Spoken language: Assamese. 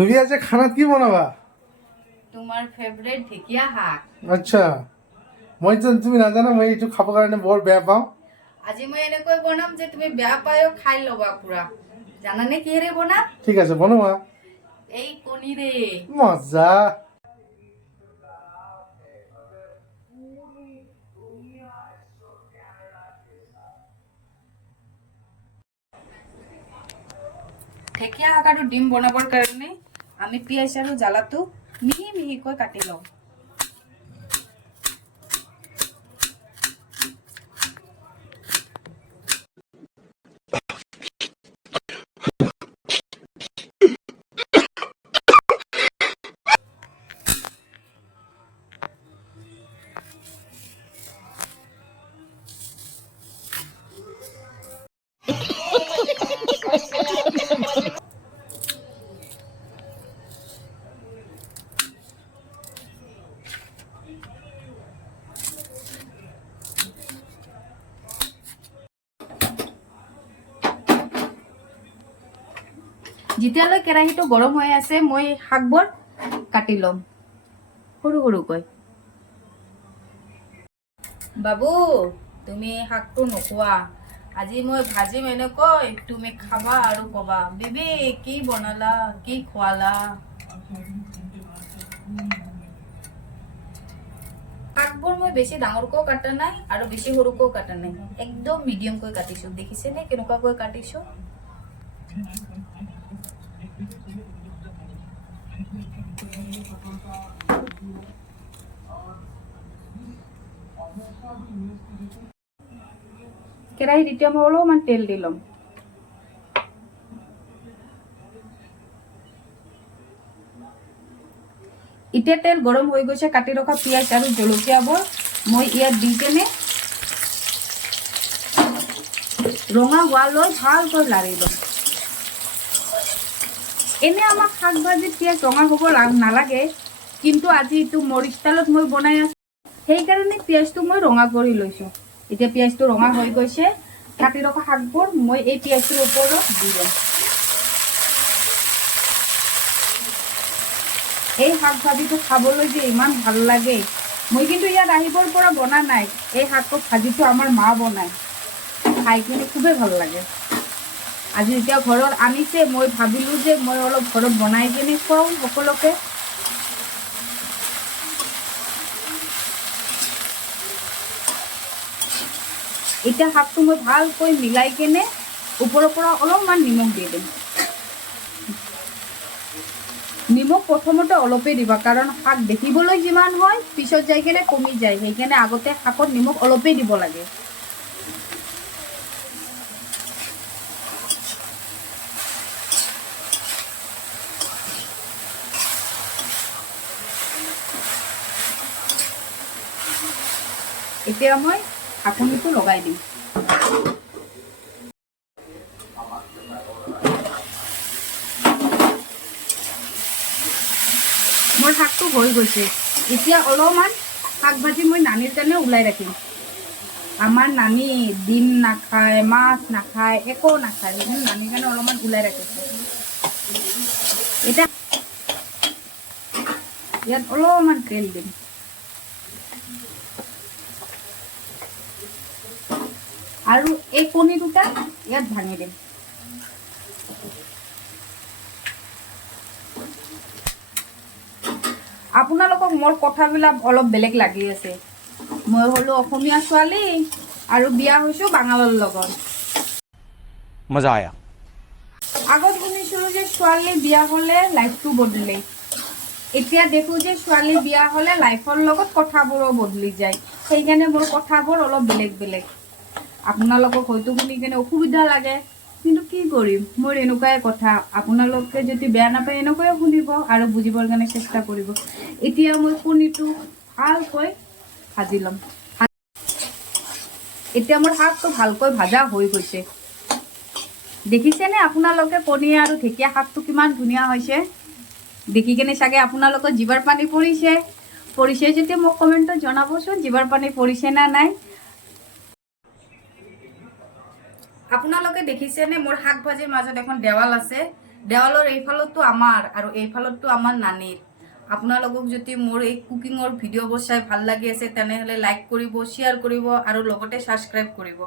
তুমি আজি খানাত কি বনাবা? তোমাৰ ফেভাৰিট ঢেকীয়া শাক। আচ্ছা, মই তুমি নাজানা মই এইটো খাবৰ কাৰণে বৰ বেয়া পাওঁ। আজি মই এনেকৈ বনাম যে তুমি বেয়া পায়ো খাই ল'বা পুৰা। জানানে কিহেৰে বনাম? ঠিক আছে, বনোৱা। এই কণীৰে। মজা। ঢেকীয়া শাক আৰু ডিম বনাবৰ কাৰণে আমি পিঁয়াজ আৰু জ্বালাটো মিহি মিহিকৈ কাটি লওঁ। যেতিয়ালৈ কেৰাহীটো গৰম হৈ আছে মই শাকবোৰ কাটি ল'ম সৰু সৰুকৈ। বাবু, তুমি শাকটো নোখোৱা, আজি মই ভাজিম এনেকৈ, তুমি খাবা আৰু কবা বেবী কি বনালা, কি খোৱালা। শাকবোৰ মই বেছি ডাঙৰকৈ কাটা নাই আৰু বেছি সৰুকৈ কাটা নাই, একদম মিডিয়ামকৈ কাটিছো। দেখিছেনে কেনেকুৱাকৈ কাটিছো? কেৰাহীত এতিয়া মই অলপমান তেল দি ল'ম। এতিয়া তেল গৰম হৈ গৈছে, কাটি ৰখা পিঁয়াজ আৰু জলকীয়াবোৰ মই ইয়াত দি কেনে ৰঙা হোৱালৈ ভালকৈ লাৰি ল'ম। এনে আমাক শাক ভাজিত পিঁয়াজ ৰঙা হ'ব নালাগে, কিন্তু আজি এইটো মোৰ ষ্টাইলত মই বনাই আছো, সেইকাৰণে পিঁয়াজটো মই ৰঙা কৰি লৈছো। এতিয়া পিঁয়াজটো ৰঙা হৈ গৈছে, কাটি ৰখা শাকবোৰ মই এই পিঁয়াজটোৰ ওপৰত দি দিম। এই শাক ভাজিটো খাবলৈ যে ইমান ভাল লাগে। মই কিন্তু ইয়াত আহিবৰ পৰা বনা নাই, এই শাক ভাজিটো আমাৰ মা বনায়, খাই কিনে খুবেই ভাল লাগে। আজি যেতিয়া ঘৰত আনিছে মই ভাবিলো যে মই অলপ ঘৰত বনাই কিনে খুৱাওঁ সকলোকে। এতিয়া শাকটো মই ভালকৈ মিলাই কেনে ওপৰৰ পৰা অলপমান নিমখ দি দিম। নিমখ প্ৰথমতে অলপেই দিবা, কাৰণ শাক দেখিবলৈ যিমান হয় পিছত যাই কেনে কমি যায়, সেইকাৰণে আগতে শাকত নিমখ অলপেই দিব লাগে। এতিয়া মই ঢাকনিটো লগাই দিম। মোৰ শাকটো হৈ গৈছে, এতিয়া অলপমান শাক ভাজি মই নানিৰ কাৰণে ওলাই ৰাখিম। আমাৰ নানি ডিম নাখায়, মাছ নাখায়, একো নাখায়, সেইকাৰণে নানিৰ কাৰণে অলপমান ওলাই ৰাখিছোঁ। এতিয়া ইয়াত অলপমান তেল দিম। আৰু এই কণী দুটা ইয়াত ভাঙি দিম। আপোনালোকক মোৰ কথাবিলাক অলপ বেলেগ লাগি আছে। মই হলো অসমীয়া ছোৱালী আৰু বিয়া হৈছো বাঙালৰ লগত। মজা আয়া। আগত শুনিছিলো যে ছোৱালী বিয়া হলে লাইফটো বদলে, এতিয়া দেখো যে ছোৱালী বিয়া হলে লাইফৰ লগত কথাবোৰো বদলি যায়। সেইকাৰণে মোৰ কথাবোৰ অলপ বেলেগ বেলেগ। আপোনালোকক হয়তো শুনি কেনে অসুবিধা লাগে, কিন্তু কি কৰিম, মোৰ এনেকুৱাই কথা। আপোনালোকে যদি বেয়া নাপায় এনেকৈয়ে শুনিব আৰু বুজিবৰ কাৰণে চেষ্টা কৰিব। এতিয়া মই কণীটো ভালকৈ ভাজি ল'ম। এতিয়া মোৰ শাকটো ভালকৈ ভাজা হৈ গৈছে। দেখিছেনে আপোনালোকে কণী আৰু ঢেকীয়া শাকটো কিমান ধুনীয়া হৈছে? দেখি কেনে চাগে আপোনালোকৰ জিভাৰ পানী পৰিছে যদি মোক কমেণ্টত জনাবচোন, জিভাৰ পানী পৰিছে না নাই। আপোনালোকে দেখিছেনে মোৰ শাক ভাজিৰ মাজত এখন দেৱাল আছে, দেৱালৰ এইফালতো আমাৰ আৰু এইফালতো আমাৰ নানীৰ। আপোনালোকক যদি মোৰ এই কুকিঙৰ ভিডিঅ'বোৰ চাই ভাল লাগি আছে তেনেহ'লে লাইক কৰিব, শ্বেয়াৰ কৰিব আৰু লগতে ছাবস্ক্ৰাইব কৰিব।